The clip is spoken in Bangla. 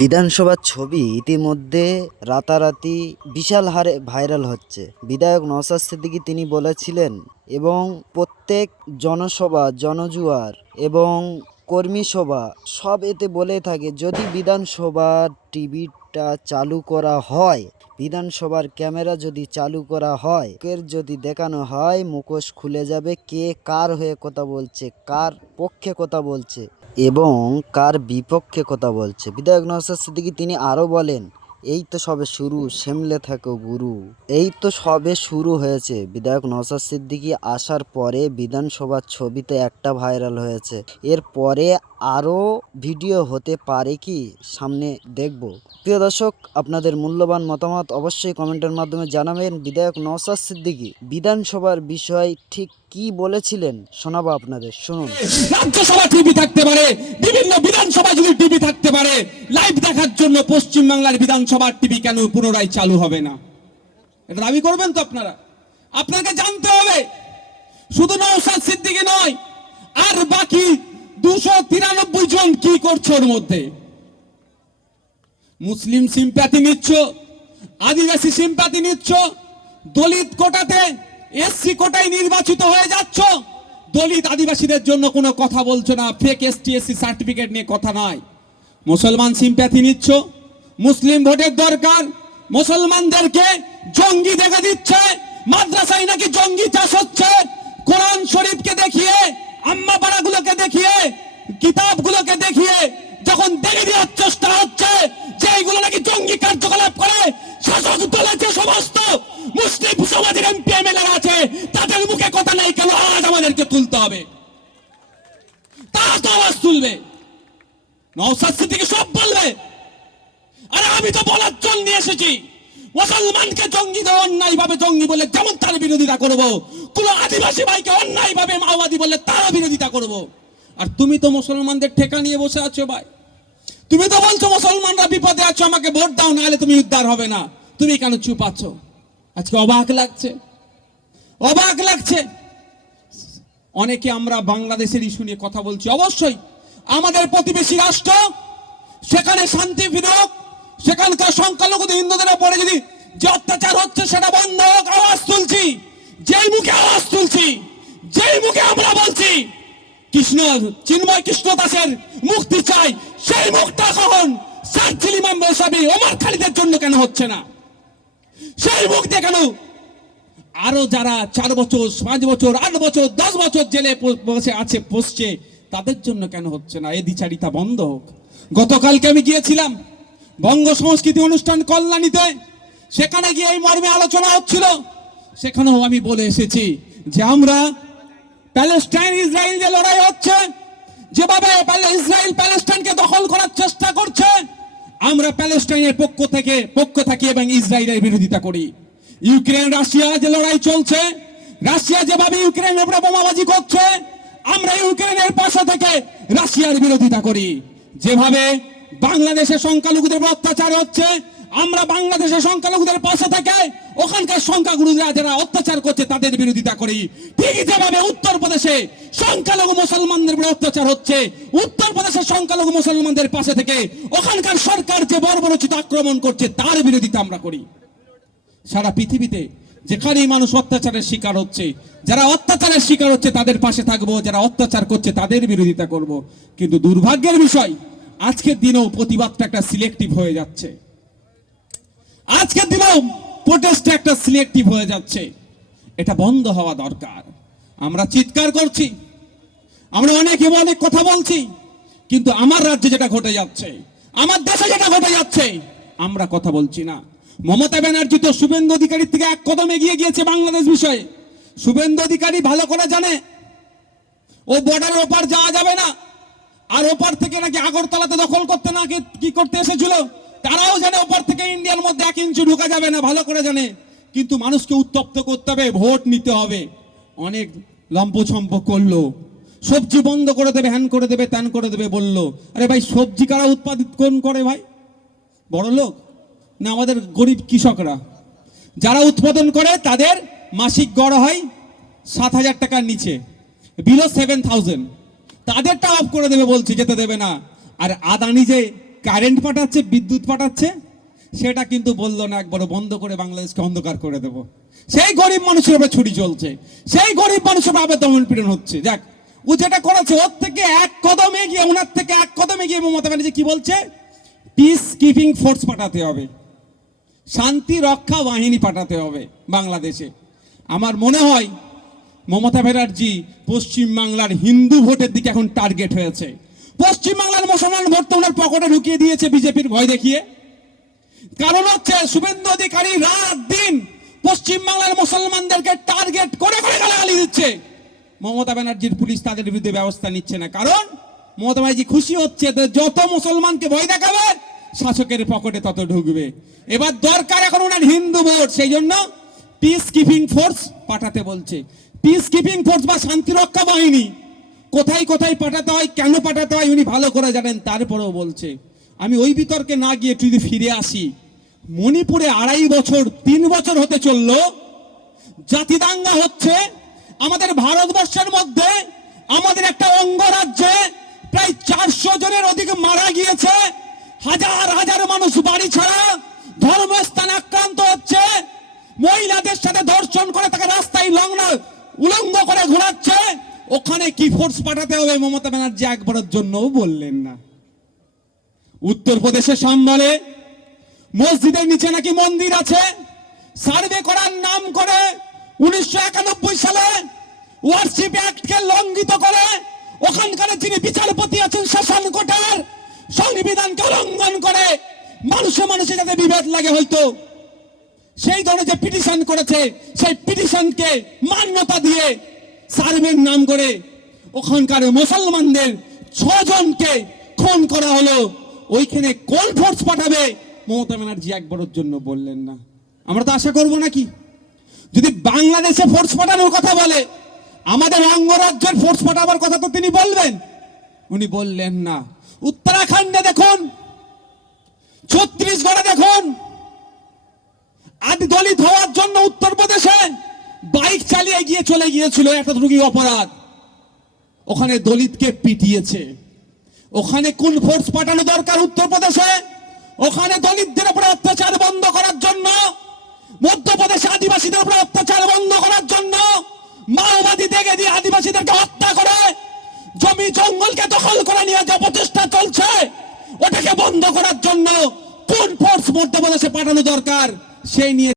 বিধানসভার ছবি ইতিমধ্যে রাতারাতি বিশাল হারে ভাইরাল হচ্ছে। বিধায়ক নওশাদ সিদ্দিকী তিনি বলেছিলেন, এবং প্রত্যেক জনসভা, জনজুয়ার এবং কর্মী সভা সব এতে বলে থাকে, যদি বিধানসভা বিধানসভার টিভিটা চালু করা হয়। বিধানসভার ক্যামেরা যদি চালু করা হয় কের যদি দেখানো হয়, মুখোশ খুলে যাবে কে কার হয়ে কথা বলছে, কার পক্ষে কথা বলছে এবং কার বিপক্ষে কথা বলছে। বিধায়ক নওয়াজ সিদ্দিকী তিনি আরও বলেন এই তো সবে শুরু, সেমলে থাকো গুরু। এই তো সবে শুরু হয়েছে। বিধায়ক নওশাদ সিদ্দিকী আসার পরে বিধানসভার ছবিতে একটা ভাইরাল হয়েছে। এর পরে আরও ভিডিও হতে পারে কি? সামনে দেখব। প্রিয় দর্শক, আপনাদের মূল্যবান মতামত অবশ্যই কমেন্টের মাধ্যমে জানাবেন বিধায়ক নওশাদ সিদ্দিকী। বিধানসভার বিষয় ঠিক কি বলেছিলেন? শোনাবো আপনাদের, শুনুন। রাজ্যসভা টিভি থাকতে পারে, বিভিন্ন বিধানসভা যদি টিভি থাকতে পারে লাইভ দেখার জন্য পশ্চিমবাংলার বিধানসভার টিভি কেন পুনরায় চালু হবে না? এটা দাবি করবেন তো আপনারা? আপনাকে জানতে হবে, শুধু নৌসাদ সিদ্দিকী নয়, আর বাকি দুশো তিরানব্বই জন কি করছে ওর মধ্যে? মুসলিম সিম্প্যাথি নিচ্ছ, আদিবাসী সিম্প্যাথি নিচ্ছ, দলিত কোটাতে এসসি কোটায় নির্বাচিত হয়ে যাচ্ছ। দলিত আদিবাসীদের জন্য কোনো কথা বলছো না। ফেক এসটি এসসি সার্টিফিকেট নিয়ে কথা নয় মুসলমান সিম্প্যাথি নিচ্ছ। মুসলিম ভোটের দরকার। মুসলমানদেরকে জঙ্গি দেখা দিচ্ছে। মাদ্রাসায় নাকি জঙ্গি চাষ হচ্ছে। কোরআন শরীফকে দেখিয়ে, আম্মা পাড়াগুলোকে দেখিয়ে, কিতাবগুলোকে দেখিয়ে যখন দেখে দেওয়ার চেষ্টা হচ্ছে যে এইগুলো নাকি জঙ্গি কার্যকলাপ করে, শাসক দলের যে সমস্ত মুসলিম সমাজের এমপি তুলতে হবে। তারা তো আওয়াজ তুলবে। নওসাদ সিদ্দিকী সব বলবে। আরে আমি তো বলার জন্য এসেছি। মুসলমানকে জঙ্গি তো অন্যায় ভাবে জঙ্গি বলে যেমন তার বিরোধিতা করব, কোন আদিবাসী ভাইকে অন্যায় ভাবে মাওবাদী বলে তার বিরোধিতা করব। আর তুমি তো মুসলমানদের ঠেকা নিয়ে বসে আছো ভাই। তুমি তো বলছো মুসলমানরা বিপদে আছো, আমাকে ভোট দাও, নাহলে তুমি উদ্ধার হবে না। তুমি কেন চুপ আছো? আজকে অবাক লাগছে। অবাক লাগছে। অনেকে আমরা বাংলাদেশের ইস্যু নিয়ে কথা বলছি। অবশ্যই আমাদের প্রতিবেশী রাষ্ট্র, সেখানে শান্তি ফিরুক সেখানকার সংখ্যালঘু হিন্দুদের উপরে যদি যে অত্যাচার হচ্ছে সেটা বন্ধ হোক, আওয়াজ তুলছি। যেই মুখে আওয়াজ তুলছি, যেই মুখে আমরা বলছি, কৃষ্ণ, চিন্ময় কৃষ্ণ দাসের মুক্তি চাই। সেই মুখটা কখন সার্জিল ইমাম বসাবি ওমর খালিদের জন্য কেন হচ্ছে না? সেই মুখ দিয়ে কেন আরও যারা চার বছর, পাঁচ বছর, আট বছর, দশ বছর জেলে বসে আছে, বসছে, তাদের জন্য কেন হচ্ছে না? এ দ্বিচারিতা বন্ধ হোক। গতকালকে আমি গিয়েছিলাম, বঙ্গ সংস্কৃতি অনুষ্ঠান কল্যাণীতে। সেখানে গিয়ে এই মর্মে আলোচনা হচ্ছিল। সেখানেও আমি বলে এসেছি যে আমরা প্যালেস্টাইন ইসরায়েল যে লড়াই হচ্ছে। যেভাবে ইসরায়েল প্যালেস্টাইনকে দখল করার চেষ্টা করছে, আমরা প্যালেস্টাইনের পক্ষ থেকে, পক্ষ থাকি এবং ইসরায়েলের বিরোধিতা করি। ইউক্রেন, রাশিয়া যে লড়াই চলছে, রাশিয়া যেভাবে ইউক্রেনের উপরে বোমাবাজি করছে, আমরা ইউক্রেনের পাশে থেকে রাশিয়ার বিরোধিতা করি। যেভাবে বাংলাদেশে সংখ্যালঘুদের অত্যাচার হচ্ছে, আমরা বাংলাদেশের সংখ্যালঘুদের পাশে থেকে ওখানকার সংখ্যাগুরুরা যারা অত্যাচার করছে, তাদের বিরোধিতা করি। ঠিক যেভাবে উত্তরপ্রদেশে সংখ্যালঘু মুসলমানদের উপরে অত্যাচার হচ্ছে, উত্তরপ্রদেশের সংখ্যালঘু মুসলমানদের পাশে থেকে ওখানকার সরকার যে বর্বরচিত আক্রমণ করছে, তার বিরোধিতা আমরা করি। সারা পৃথিবীতে যেখানেই মানুষ অত্যাচারের শিকার হচ্ছে, যারা অত্যাচারের শিকার হচ্ছে তাদের পাশে থাকব, যারা অত্যাচার করছে তাদের বিরোধিতা করব। কিন্তু দুর্ভাগ্যের বিষয়, আজকের দিনেও প্রতিবাদটা একটা সিলেক্টিভ হয়ে যাচ্ছে। আজকের দিনেও প্রোটেস্টটা একটা সিলেক্টিভ হয়ে যাচ্ছে। এটা বন্ধ হওয়া দরকার। আমরা চিৎকার করছি, আমরা অনেকে অনেক কথা বলছি, কিন্তু আমার রাজ্যে যেটা ঘটে যাচ্ছে, আমার দেশে যেটা ঘটে যাচ্ছে, আমরা কথা বলছি না। মমতা ব্যানার্জি তো শুভেন্দু অধিকারীর থেকে এক কদম এগিয়ে গিয়েছে বাংলাদেশ বিষয়ে। শুভেন্দু অধিকারী ভালো করে জানে। ও বর্ডারের ওপার যাওয়া যাবে না। আর ওপার থেকে নাকি আগরতলাতে দখল করতে না কি- কি করতে এসেছিল? তারাও জানে ওপার থেকে ইন্ডিয়ার মধ্যে এক ইঞ্চি ঢুকা যাবে না, ভালো করে জানে। কিন্তু মানুষকে উত্তপ্ত করতে হবে, ভোট নিতে হবে। অনেক লম্পছম্প করল। সবজি বন্ধ করে দেবে, হ্যান করে দেবে, ত্যান করে দেবে বলল। আরে ভাই, সবজি কারা উৎপাদিত কোন করে ভাই? বড় লোক না আমাদের গরিব কৃষকরা। যারা উৎপাদন করে, তাদের মাসিক গড় হয় সাত হাজার টাকার নিচে বিলো সেভেন থাউজেন্ড তাদেরটা অফ করে দেবে বলছি, যেতে দেবে না। আর আদানি যে কারেন্ট পাঠাচ্ছে, বিদ্যুৎ পাঠাচ্ছে, সেটা কিন্তু বলল না একবার বন্ধ করে বাংলাদেশকে অন্ধকার করে দেব। সেই গরিব মানুষের উপরে ছুরি চলছে। সেই গরিব মানুষের উপরে আবার দমন পীড়ন হচ্ছে। যাক ও যেটা করেছে, ওর থেকে এক কদমে গিয়ে, ওনার থেকে এক কদমে গিয়ে মমতা ব্যানার্জি কি বলছে? পিস কিপিং ফোর্স পাঠাতে হবে। শান্তি রক্ষা বাহিনী পাঠাতে হবে বাংলাদেশে। আমার মনে হয় মমতা ব্যানার্জি পশ্চিম বাংলার হিন্দু ভোটের দিকে এখন টার্গেট হয়েছে। পশ্চিম বাংলার মুসলমান ভোট তো ওনার পকেটে ঢুকিয়ে দিয়েছে বিজেপির ভয় দেখিয়ে। কারণ হচ্ছে শুভেন্দু অধিকারী রাত দিন পশ্চিম বাংলার মুসলমানদেরকে টার্গেট করে করে গালাগালি দিচ্ছে। মমতা ব্যানার্জির পুলিশ তাদের বিরুদ্ধে ব্যবস্থা নিচ্ছে না। কারণ মমতা ব্যানার্জি খুশি হচ্ছে যত মুসলমানকে ভয় দেখাবে শাসকের পকেটে তত ঢুকবে। এবার দরকার এখন ওনার হিন্দু ভোট সেই জন্য পিস কিপিং ফোর্স পাঠাতে বলছে। পিস কিপিং ফোর্স বা শান্তিরক্ষা বাহিনী, কোথায় কোথায় পাঠাতে হয়, কেন পাঠাতে হয়, উনি ভালো করে জানেন, তারপরেও বলছে। আমি ওই বিতর্কে না গিয়ে যদি ফিরে আসি, মণিপুরে আড়াই বছর, তিন বছর হতে চলল, জাতিদাঙ্গা হচ্ছে, আমাদের ভারতবর্ষের মধ্যে, আমাদের একটা অঙ্গরাজ্যে প্রায় চারশো জনের অধিক মারা গিয়েছে হাজার হাজার মানুষ বাড়ি ছাড়া ধর্মস্থান আক্রান্ত হচ্ছে। মহিলাদের সাথে ধর্ষণ করে তাকে রাস্তায় লগ্ন উলঙ্গ করে ঘোরাচ্ছে। ওখানে কি ফোর্স পাঠাতে হবে? মমতা ব্যানার্জি একবারের জন্যও বললেন না। উত্তরপ্রদেশের সম্বলে মসজিদের নিচে নাকি মন্দির আছে। সার্ভে করার নাম করে উনিশশো একানব্বই সালে ওয়ারশিপ অ্যাক্টকে লঙ্ঘিত করে ওখানকার যিনি বিচারপতি আছেন শাসন কোটার সংবিধানকে লঙ্ঘন করে। মানুষে মানুষে যাতে বিভেদ লাগে হয়তো। সেই ধরনের যে পিটিশন করেছে, সেই পিটিশনকে মান্যতা দিয়ে সার্ভের নাম করে ওখানকার মুসলমানদের ছজনকে খুন করা হলো। ওইখানে কোন ফোর্স পাঠাবে। মমতা ব্যানার্জি একবারের জন্য বললেন না। আমরা তো আশা করব নাকি? যদি বাংলাদেশে ফোর্স পাঠানোর কথা বলে, আমাদের অঙ্গরাজ্যের ফোর্স পাঠাবার কথা তো তিনি বলবেন। উনি বললেন না। উত্তরাখণ্ডে দেখুন, ছত্তিশগড়ে দেখুন আদি দলিত হওয়ার জন্য উত্তরপ্রদেশে বাইক চালিয়ে গিয়ে চলে গিয়েছিল একটা রুগী অপরাধ। ওখানে দলিতকে পিটিয়েছে। ওখানে কোন ফোর্স পাঠানো দরকার উত্তরপ্রদেশে? ওখানে দলিতদের উপরে অত্যাচার বন্ধ করার জন্য, মধ্যপ্রদেশে আদিবাসীদের উপরে অত্যাচার বন্ধ করার জন্য, মাওবাদী দেখে দিয়ে আদিবাসীদেরকে হত্যা করে জমি জঙ্গলকে দখল করে নিয়ে যে প্রচেষ্টা চলছে, ওটাকে বন্ধ করার জন্য কোন ফোর্স মধ্যপ্রদেশে পাঠানো দরকার, সেই নিয়ে